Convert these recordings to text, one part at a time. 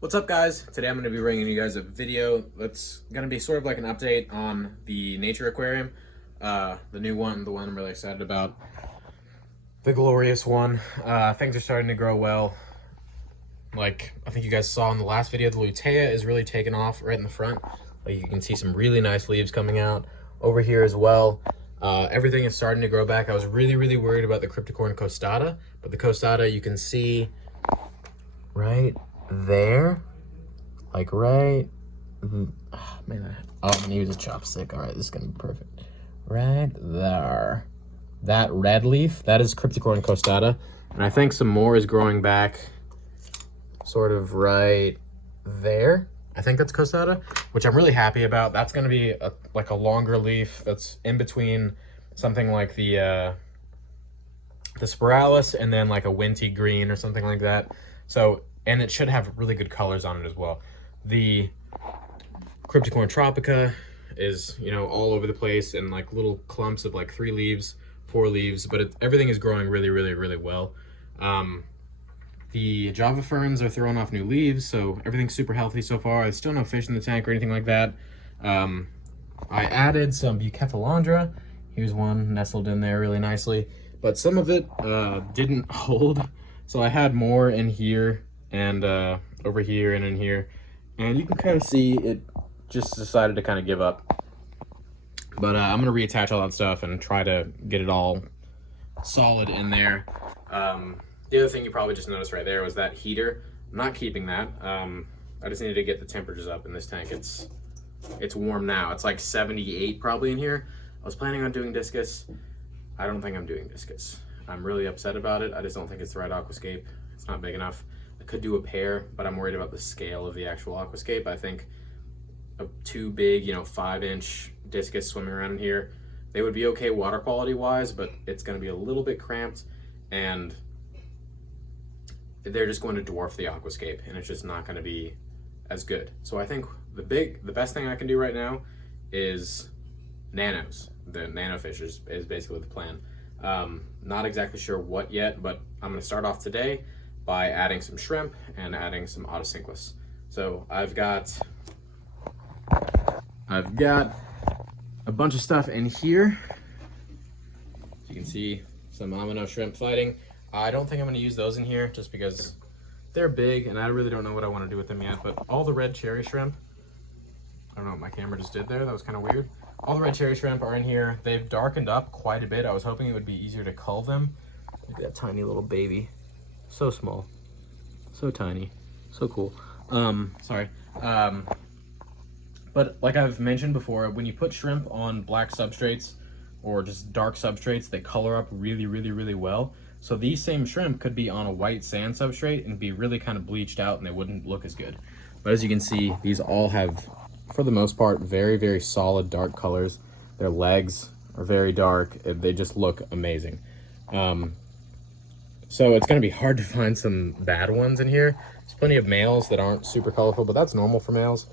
What's up, guys? Today I'm going to be bringing you guys a video that's going to be sort of like an update on the nature aquarium, the new one, the one I'm really excited about, the glorious one. Things are starting to grow well. Like I think you guys saw in the last video, the lutea is really taking off right in the front. Like you can see some really nice leaves coming out over here as well. Everything is starting to grow back. I was really worried about the Cryptocorin costata, but the costata you can see right there, like right, man, I'm gonna use a chopstick. All right, this is gonna be perfect. Right there, that red leaf, that is Cryptocorin costata, and I think some more is growing back, sort of right there. I think that's costata, which I'm really happy about. That's gonna be like a longer leaf that's in between something like the spiralis and then like a winty green or something like that. So, and it should have really good colors on it as well. The Cryptocorin tropica is, you know, all over the place and like little clumps of like 3 leaves, 4 leaves, but everything is growing really well. The Java ferns are throwing off new leaves, so everything's super healthy so far. There's still no fish in the tank or anything like that. I added some Bucephalandra. Here's one nestled in there really nicely, but some of it didn't hold. So I had more in here and over here and in here, and you can kind of see it just decided to kind of give up. But I'm gonna reattach all that stuff and try to get it all solid in there. The other thing you probably just noticed right there was that heater. I'm not keeping that. I just needed to get the temperatures up in this tank. It's warm now. It's like 78 probably in here. I was planning on doing discus. I don't think I'm doing discus. I'm really upset about it. I just don't think it's the right aquascape. It's not big enough. I could do a pair, but I'm worried about the scale of the actual aquascape. I think two big, 5-inch discus swimming around in here, they would be okay water quality wise, but it's going to be a little bit cramped, and they're just going to dwarf the aquascape, and it's just not going to be as good. So I think the best thing I can do right now is nanos. The nano fish is basically the plan. Not exactly sure what yet, but I'm going to start off today by adding some shrimp and adding some otocinclus. So I've got a bunch of stuff in here. So you can see some amino shrimp fighting. I don't think I'm going to use those in here just because they're big and I really don't know what I want to do with them yet. But all the red cherry shrimp, I don't know what my camera just did there. That was kind of weird. All the red cherry shrimp are in here. They've darkened up quite a bit. I was hoping it would be easier to cull them. Look at that tiny little baby. So small. So tiny. So cool. Sorry. But like I've mentioned before, when you put shrimp on black substrates or just dark substrates, they color up really well. So these same shrimp could be on a white sand substrate and be really kind of bleached out and they wouldn't look as good. But as you can see, these all have, for the most part, very solid dark colors. Their legs are very dark. They just look amazing. So it's going to be hard to find some bad ones in here. There's plenty of males that aren't super colorful, but that's normal for males.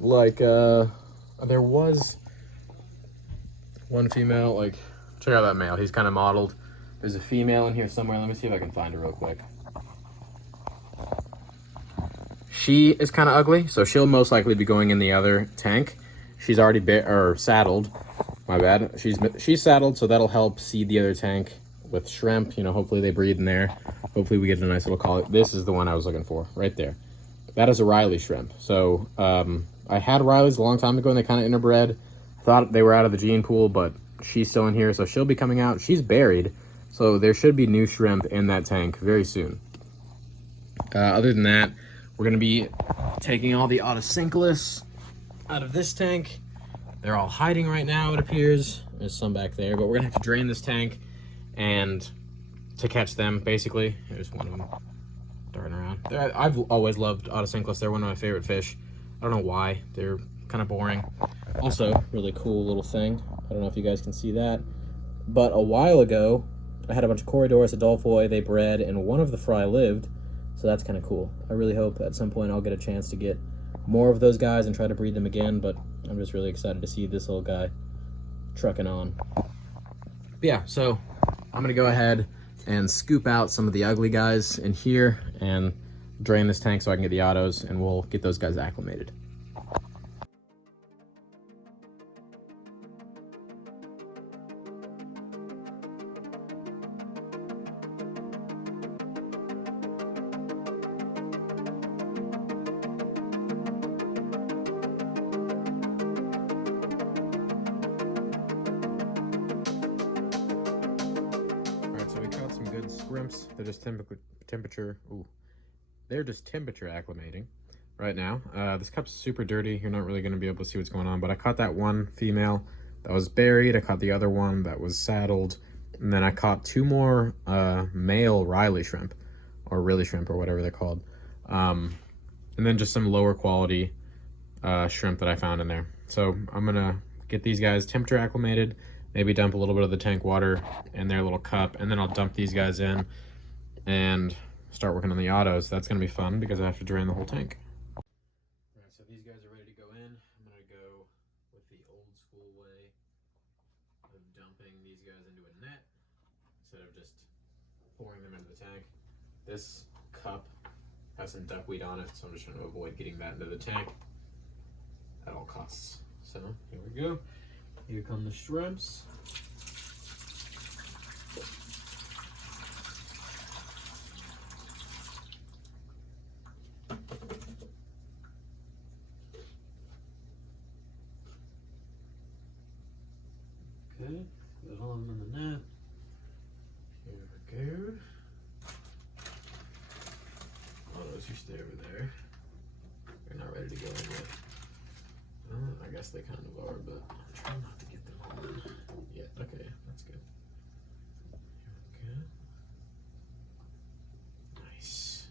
Like, there was one female, like, check out that male. He's kind of mottled. There's a female in here somewhere. Let me see if I can find her real quick. She is kind of ugly, so she'll most likely be going in the other tank. She's already saddled. My bad. She's saddled, so that'll help seed the other tank with shrimp. Hopefully they breed in there. Hopefully we get a nice little colony. This is the one I was looking for, right there. That is a Riley shrimp. So I had Rileys a long time ago, and they kind of interbred. I thought they were out of the gene pool, but she's still in here, so she'll be coming out. She's buried, so there should be new shrimp in that tank very soon. Other than that, we're going to be taking all the otocinclus out of this tank. They're all hiding right now, it appears. There's some back there, but we're going to have to drain this tank and to catch them, basically. There's one of them darting around. I've always loved otocinclus. They're one of my favorite fish. I don't know why. They're kind of boring. Also, really cool little thing. I don't know if you guys can see that, but a while ago, I had a bunch of Corridorus Adolphoi. They bred, and one of the fry lived. So that's kind of cool. I really hope at some point I'll get a chance to get more of those guys and try to breed them again, but I'm just really excited to see this little guy trucking on. But yeah, so I'm gonna go ahead and scoop out some of the ugly guys in here and drain this tank so I can get the autos, and we'll get those guys acclimated. Scrimps, they're just temperature acclimating right now. This cup's super dirty. You're not really going to be able to see what's going on, but I caught that one female that was buried. I caught the other one that was saddled, and then I caught two more male Riley shrimp, or Riley shrimp, or whatever they're called, and then just some lower quality shrimp that I found in there. So I'm gonna get these guys temperature acclimated, maybe dump a little bit of the tank water in their little cup, and then I'll dump these guys in and start working on the autos. That's gonna be fun because I have to drain the whole tank. All right, so these guys are ready to go in. I'm gonna go with the old school way of dumping these guys into a net instead of just pouring them into the tank. This cup has some duckweed on it, so I'm just trying to avoid getting that into the tank at all costs. So here we go. Here come the shrimps. Okay, put all of them in the net. Here we go. Oh, those you stay over there. They're not ready to go in yet. I guess they kind of are, but I'm trying not to get them all in. Yeah, okay, that's good. Here we go. Nice.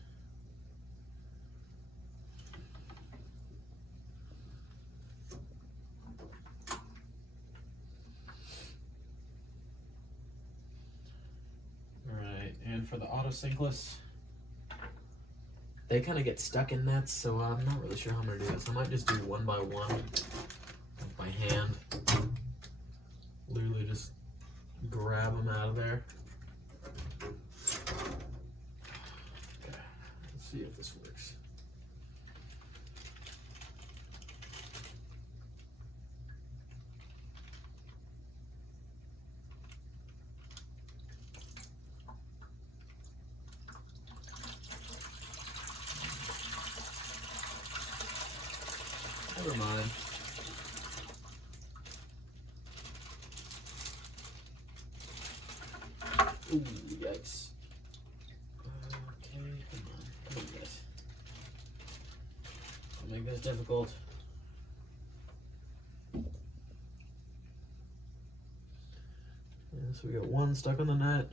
Alright, and for the otocinclus, they kind of get stuck in nets, so I'm not really sure how I'm going to do this. I might just do one by one with my hand. Literally just grab them out of there. Okay, let's see if this works. Never mind. Ooh, yikes. Okay, come on, guys. Don't make this difficult. Yeah, so we got one stuck on the net.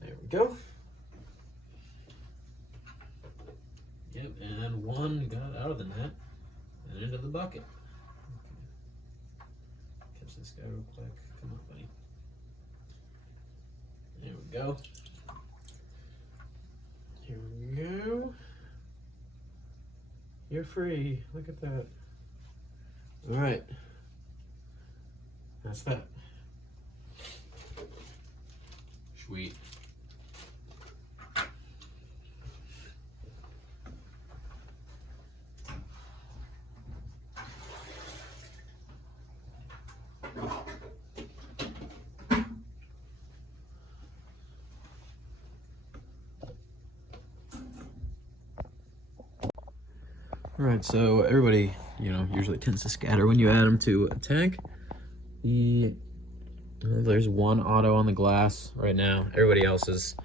There we go. Yep, and one got out of the net and into the bucket. Okay. Catch this guy real quick. Come on, buddy. There we go. Here we go. You're free. Look at that. All right. That's that. Sweet. All right, so everybody, usually tends to scatter when you add them to a tank. There's one auto on the glass right now. Everybody else is,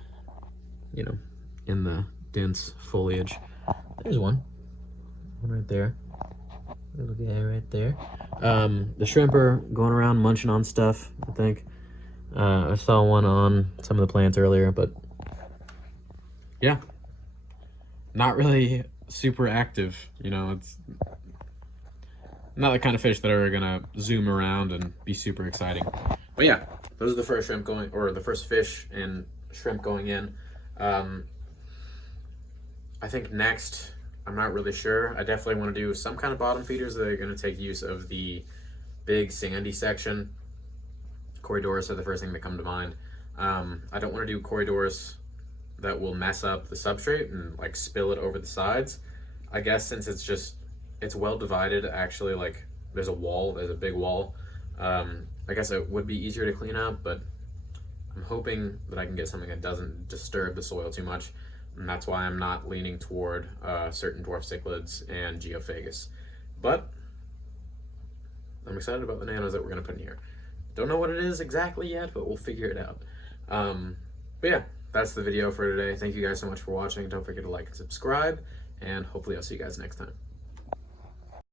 in the dense foliage. There's one right there. Little guy right there. The shrimp are going around munching on stuff, I think. I saw one on some of the plants earlier, but yeah, not really super active. It's not the kind of fish that are gonna zoom around and be super exciting. But yeah, those are the first shrimp going, or the first fish and shrimp going in. I think next, I'm not really sure. I definitely want to do some kind of bottom feeders that are going to take use of the big sandy section. Corridors are the first thing that come to mind. I don't want to do corridors that will mess up the substrate and like spill it over the sides. I guess since it's well divided, actually, like there's a big wall. I guess it would be easier to clean up, but I'm hoping that I can get something that doesn't disturb the soil too much. And that's why I'm not leaning toward certain dwarf cichlids and geophagus. But I'm excited about the nanos that we're gonna put in here. Don't know what it is exactly yet, but we'll figure it out. But yeah, that's the video for today. Thank you guys so much for watching. Don't forget to like and subscribe, and hopefully I'll see you guys next time.